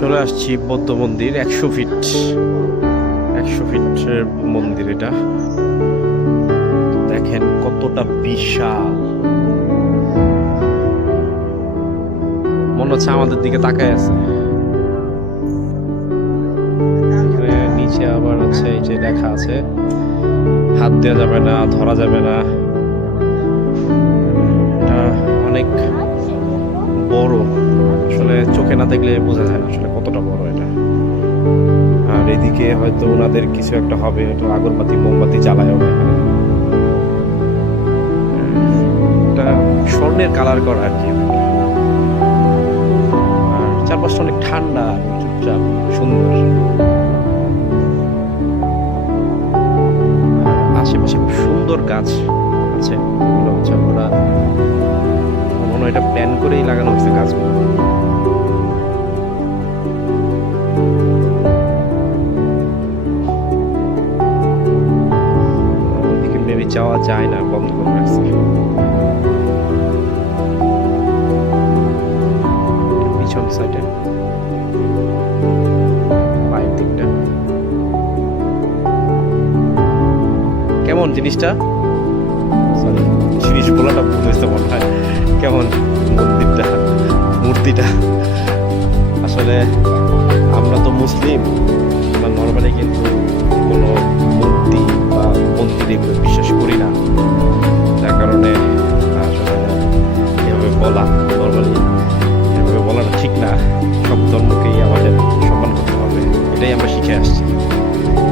চলে আসছি বৌদ্ধ মন্দির 100 ফিটের মন্দির। এটা দেখেন কতটা বিশাল, মনে হচ্ছে আমাদের দিকে তাকায় আছে। এখানে নিচে আবার হচ্ছে এই যে লেখা আছে হাত দেওয়া যাবে না, ধরা যাবে না। এটা অনেক বড়, আসলে চোখে না দেখলে বোঝা যায় না আসলে কতটা বড় এটা। আর এদিকে হয়তো ওনাদের কিছু একটা হবে, হয়তো আগরবাতি মোমবাতি জ্বালায় হবে এখানে। এটা স্বর্ণের কালার করা আর কি। আর চারপাশটা অনেক ঠান্ডা, চুপচাপ, সুন্দর। আশেপাশে খুব সুন্দর গাছ আছে, এগুলো হচ্ছে ওরা মনে হয় এটা প্ল্যান করেই লাগানো হয়েছে গাছগুলো। ওদিকে মেবি যাওয়া যায় না, বন্ধ করে রাখছে। পিছন সাইডে পায়ের দিকটা কেমন জিনিসটা, সরি জিনিস বলাটা ভুল হয়েছে মনে হয়। কেমন মন্দিরটা, মূর্তিটা। আসলে আমরা তো মুসলিম, আমরা নর্মালি কিন্তু কোনো মূর্তি বা মন্দিরে বিশ্বাস করি না। যার কারণে আসলে এভাবে বলা, নর্মালি এভাবে বলাটা ঠিক না। সব ধর্মকেই আমাদের সম্মান করতে হবে, এটাই আমরা শিখে আসছি।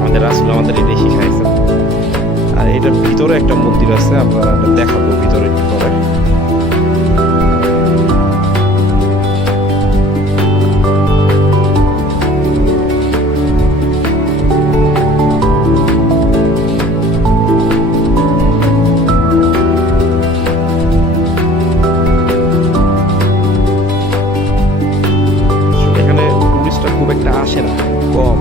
আমাদের রাসূল আমাদের এটাই শিখাইছে। আর এটার ভিতরে একটা মন্দির আছে, আমরা দেখাবো ভিতরে কি করে। এখানে টুরিস্টরা খুব একটা আসে না, কম।